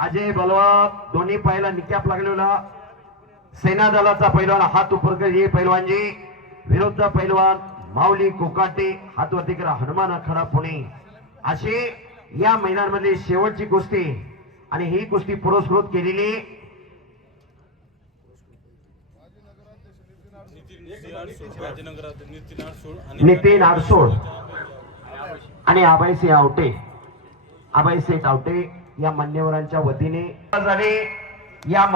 अजय बलवान दोन्ही पायाला निकॅप लागलेला सेना दलाचा पैलवान हात उपर कर हे पैलवानजी विरुद्ध पैलवान माऊली कोकाटे हात वरती करा हनुमान आखाडा पुणे अशी या मैदानामध्ये शेवटची कुस्ती आणि ही कुस्ती पुरस्कृत केलेली नितीन आडसोड आणि आबाईसिंह आवटे आबाईसिंह आवटे या मान्यवरांच्या वतीने झाली या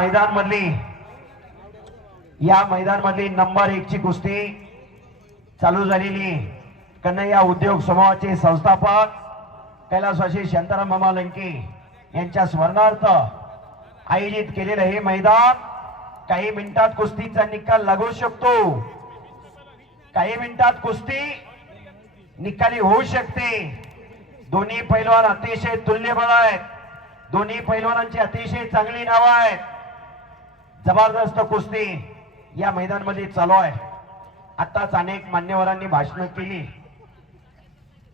मैदानामधली नंबर 1 ची कुस्ती चालू झालेली कन्हैया उद्योग समूहाचे संस्थापक कैलासवासी शांताराम मामा लंके यांच्या स्मरणार्थ आयोजित केलेलं हे मैदान काही मिनिटात कुस्तीचा निकाल लागू शकतो काही मिनिटात कुस्ती निकाली होऊ शकते दोन्ही पैलवान अतिशय तुल्यबळ आहेत दोन्ही पैलवानांची अतिशय चांगली नाव आहेत जबरदस्त कुस्ती या मैदानामध्ये चालू आहे आताच अनेक मान्यवरांनी भाषण केली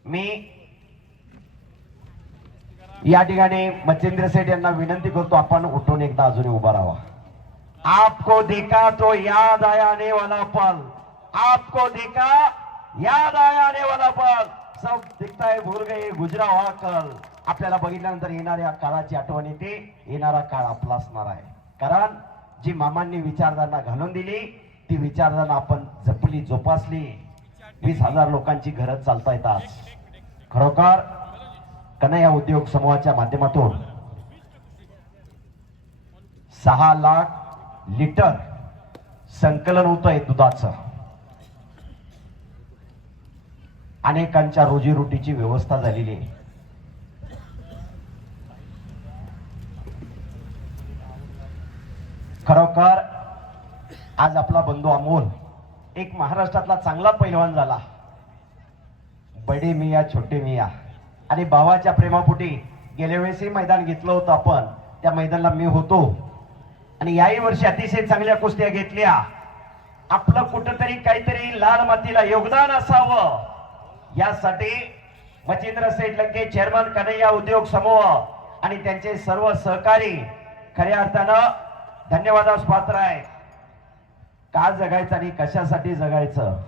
मी या ठिकाणी मच्छिंद्र सेठ यांना विनंती करतो आपण उठून एकदा अजून उभा राहा आपको देखा तो याद आया आने वाला पल आपको देखा याद आया आने वाला पल सब दिखता है भूल गए गुजरा हुआ कल आपल्याला बघितल्यानंतर येणाऱ्या काळाची आठवण येते येणारा काळ आपला असणार आहे कारण जी मामांनी विचारधारणा घालून दिली ती विचारधारणा आपण जपली जोपासली 20,000 लोकांची घरं चालता येतात खरोखर कन्हैया उद्योग समूहाच्या माध्यमातून 6 लाख लिटर संकलन होत आहे दुधाचं अनेकांच्या रोजीरोटीची व्यवस्था झालेली आहे खरोखर आज आपला बंधू अमोल एक महाराष्ट्रातला चांगला पैलवान झाला बडे मिया छोटे मिया आणि भावाच्या प्रेमापोटी गेल्या वेळेसही मैदान घेतलं होतं आपण त्या मैदानाला मी होतो आणि याही वर्षी अतिशय चांगल्या कुस्त्या घेतल्या आपलं कुठंतरी काहीतरी लाल मातीला योगदान असावं यासाठी मच्छिंद्र सेठ लंके चेअरमन कन्हैया उद्योग समूह आणि त्यांचे सर्व सहकारी खऱ्या अर्थानं धन्यवादास पात्र आहे का जगायचं आणि कशासाठी जगायचं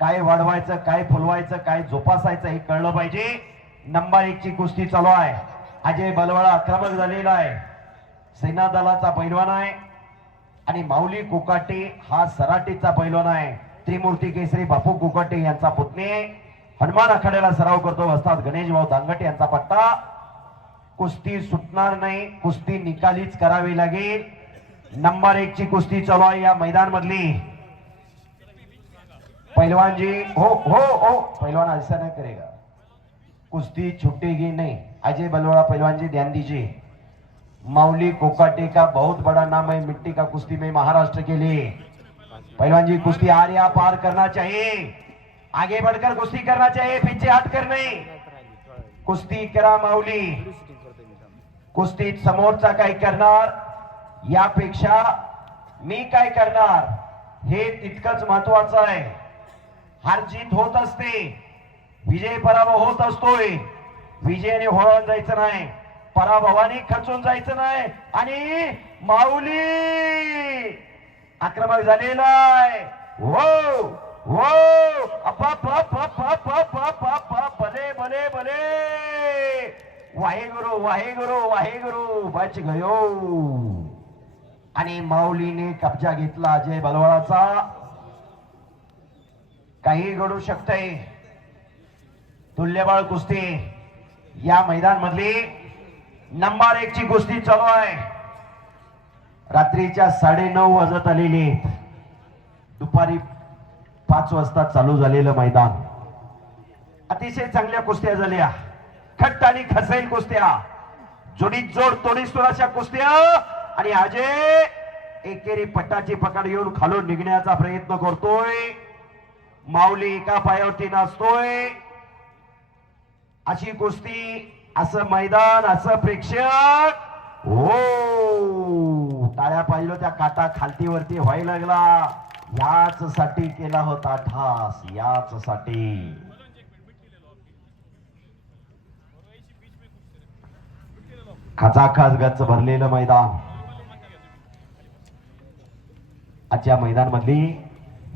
काय वाढवायचं काय फुलवायचं काय जोपासायचं हे कळलं पाहिजे नंबर 1 ची कुस्ती चालू आहे अजय बलवाळा आक्रमक झालेला आहे सेना दलाचा पैलवान आहे आणि माऊली कोकाटे हा सराटीचा पैलवान आहे त्रिमूर्ती केसरी बापू कोकाटे यांचा पुतणे हनुमान आखाड्याला सराव करतो वस्ताद गणेश भाऊ दांगटे यांचा पट्टा कुस्ती सुटणार नाही कुस्ती निकालीच करावी लागेल नंबर 1 ची कुस्ती चालू आहे या मैदान मधली पहलवान जी हो हो हो पहलवान ऐसा नहीं करेगा कुश्ती छूटेगी नहीं अजय बलवाड़ा पहलवान जी ध्यान दीजिए माऊली कोकाटे का बहुत बड़ा नाम है मिट्टी का कुश्ती में महाराष्ट्र के लिए पहलवान जी कुश्ती आर या पार करना चाहिए आगे बढ़कर कुश्ती करना चाहिए पीछे हटकर नहीं कुस्ती करा माऊली कुस्तीत समोरचा काय करणार यापेक्षा मी काय करणार हे तितकंच महत्वाचं आहे हार जीत होत असते विजय पराभव होत असतोय विजयाने होळून जायचं नाही पराभवाने खचून जायचं नाही आणि माऊली आक्रमक झालेला आहे हो हो भले भले भले वाहेगुरु वाहेगुरु वाहेगुरु बच गयो आणि माऊलीने कब्जा घेतला अजय बलवाळाचा काही घडू शकते तुल्यबळ कुस्ती या मैदान मधली नंबर 1 ची कुस्ती चालू आहे रात्रीच्या 9:30 वाजत आलेली दुपारी 5 वाजता चालू झालेलं मैदान अतिशय चांगल्या कुस्त्या झाल्या खट्ट आणि खसैल कुस्त्या जोडीत जोड तोडीस तोडाच्या कुस्त्या आणि अजय एकेरी पट्टाची पकड घेऊन खालून निघण्याचा प्रयत्न करतोय माऊली एका पायावरती नाचतोय अशी कुस्ती असं मैदान असं प्रेक्षक हो टाळ्या पाहिलं त्या काटा खालतीवरती व्हायला लागला याच साठी केला होता ठास याच साठी खचाखच गच्च भरलेलं मैदान. आजच्या मैदान मधली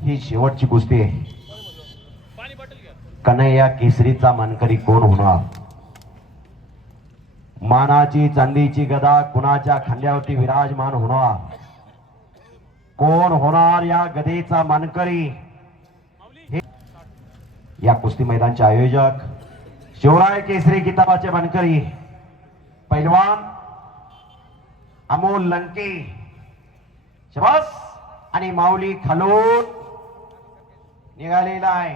ही शेवटची कुस्ती आहे. कन्हैया केसरीचा मानकरी कोण होणार? मानाची चांदीची गदा कुणाच्या खांद्यावरती विराजमान होणार? कोण होणार या गदेचा मानकरी? या कुस्ती मैदानचे आयोजक शिवराय केसरी किताबाचे मानकरी पैलवान अमोल लंके शबास. आणि माऊली खालून निघालेला आहे.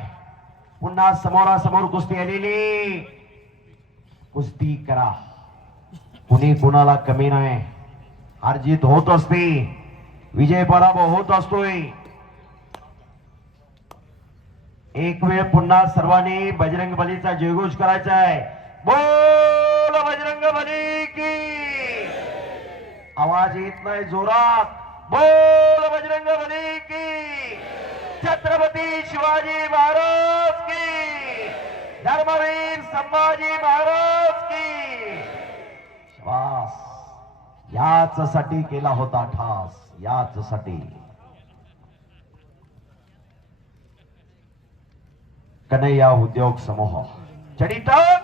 पुन्हा समोरासमोर कुस्ती आलेली. कुस्ती करा, कुणी कुणाला कमी नाही. हारजीत होत असते, विजय पराभव होत असतोय. एक वेळ पुन्हा सर्वांनी बजरंग बलीचा जयघोष करायचा आहे. बोल बजरंग बली की. आवाज येत नाही जोरात. बोल बजरंग बली की. छत्रपती शिवाजी महाराज की. धर्मवीर संभाजी महाराज की. श्वास याच साठी केला होता ठास, याच साठी. कन्हैया उद्योग समूह छडी टांग.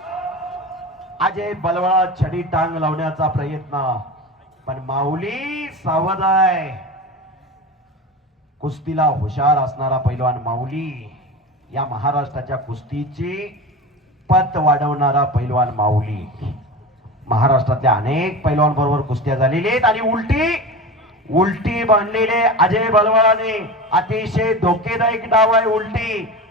अजय बलवळा छडी टांग लावण्याचा प्रयत्न, पण माऊली सावध आहे. कुस्तीला हुशार असणारा पैलवान माऊली. या महाराष्ट्राच्या कुस्तीची पत वाढवणारा पैलवान माऊली. महाराष्ट्रातल्या अनेक पैलवान बरोबर कुस्त्या झालेल्या आहेत. आणि उलटी बांधलेले अजय बलवाने अतिशय धोकेदायक डाव आहे.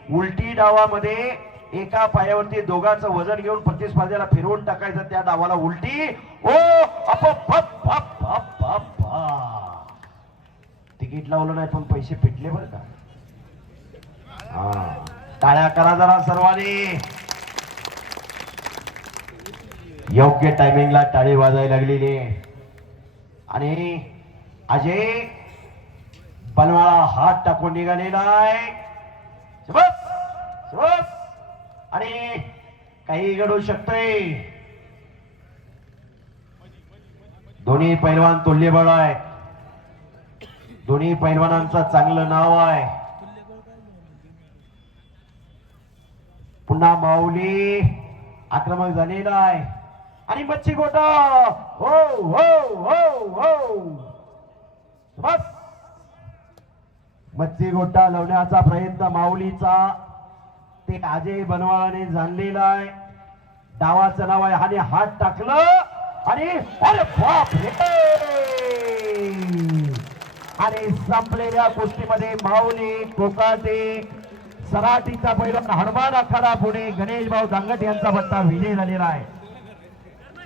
उलटी डावामध्ये एका पायावरती दोघांचं वजन घेऊन प्रतिस्पर्ध्याला फिरवून टाकायचं. त्या डावाला उलटी. ओ up up up up up. तिकीट लावलं नाही पण पैसे पिटले बरं का. टाळ्या करा जरा सर्वांनी. योग्य टायमिंगला टाळी वाजायला लागलेली. आणि अजय बलवाळा हात टाकून निघालेला आहे. आणि काही घडू शकतंय. दोन्ही पैलवान तुल्यबळ आहे. दोन्ही पैलवानांचं चांगलं नाव आहे. पुन्हा माऊली आक्रमक झालेला आहे. आणि मच्छी गोटा. हो हो हो हो. बस मच्छी गोटा लावण्याचा प्रयत्न माऊलीचा ते अजय बनवाळाने जाणलेला आहे. डावाचं नाव आहे. आणि हात टाकलं आणि अरे बाप रे. आणि संपलेल्या कुस्तीमध्ये माऊली कोकाटे सराटीचा पैलवान हनुमान आखाडा पुणे गणेश भाऊ दांगट यांचा बट्टा विजय झालेला आहे.